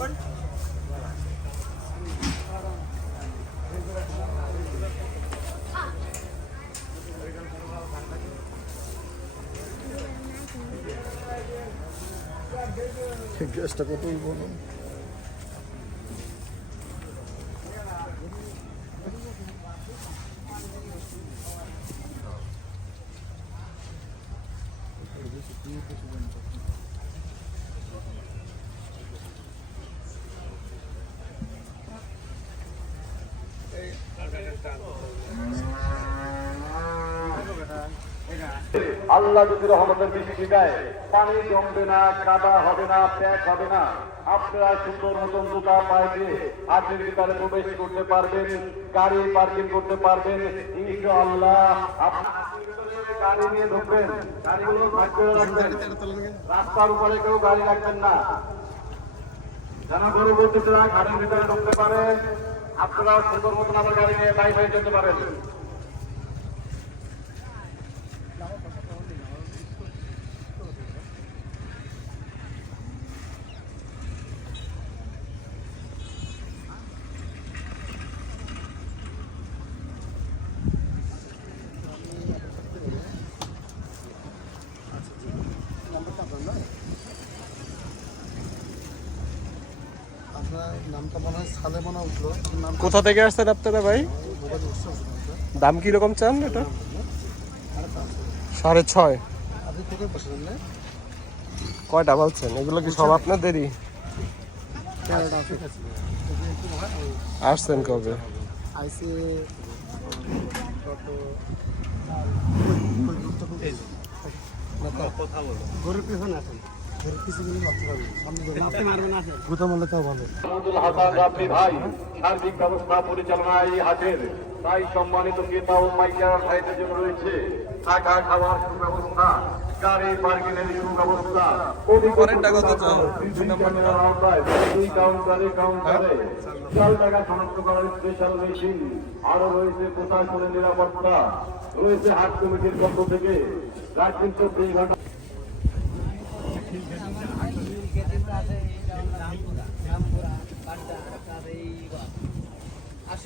on. Gesta ko. Thank you. আল্লাহ যদি রহমতের বৃষ্টি দেয়, পানি জমবে না, কাদা হবে না, প্যাক হবে না। আপনারা সুন্দর মতন জুতা পায়ে দিয়ে হাতের ভিতরে প্রবেশ করতে পারবেন, গাড়ি পার্কিং করতে পারবেন। ইনশাআল্লাহ গাড়ি নিয়ে ঢুকবেন, গাড়িগুলো ভাগ রাখবেন। রাস্তার উপরে কেউ গাড়ি রাখবেন না। যেন গরুবতীরা গাড়ির ভিতরে ঢুকতে পারে। আপনারা সুন্দর মতন আমার গাড়ি নিয়ে বাইরে যেতে পারেন। কোথা থেকে আসছেন আপনারা ভাই দাম কীরকম চান এটা সাড়ে ছয় কয়টা বলছেন এগুলো কি সব আপনাদেরই আসছেন কবে গরুর পিছনে রয়েছে রয়েছে নিরাপত্তা রয়েছে হাট কমিটির পক্ষ থেকে ঘণ্টা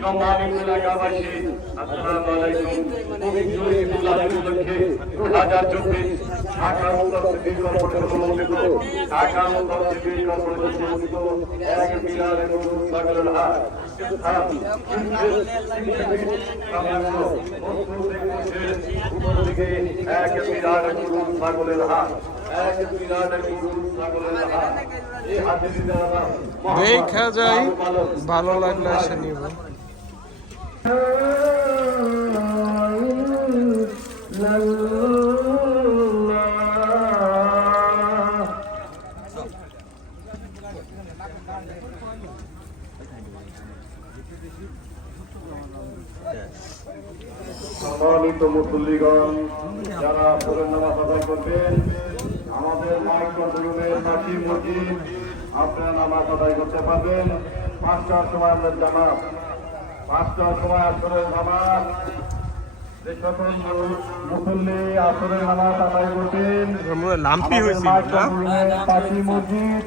সম্মানিত এলাকাবাসী আসসালামু আলাইকুম পবিত্র ঈদুল আজহা উপলক্ষে 2024 ঢাকা উত্তর সিটি কর্পোরেশন সমন্বিত ঢাকা উত্তর সিটি কর্পোরেশন সমন্বিত এক বিরাট এবং ছাগলের হাট স্থান উপর দিকে এক বিরাট গরু ছাগলের হাট এক বিরাট গরু ছাগলের হাট এই হাটের দ্বারা দেখা যায়, ভালো লাগলে এসে নিব। সম্মানিত মুসল্লিগণ, যারা ভোরের নামাজ আদায় করবেন, আমাদের মাইক কন্ট্রোলের নাকি মসজিদ। আপনারা নামাজ আদায় করতে পারবেন। পাঁচটার সময় আমরা জানাব পাঁচটার সময় আসরের নামাজ। যে সকল মুসল্লি আসরের নামাজ আদায় করছেন লাম্পি হয়েছিল পাখি মসজিদ।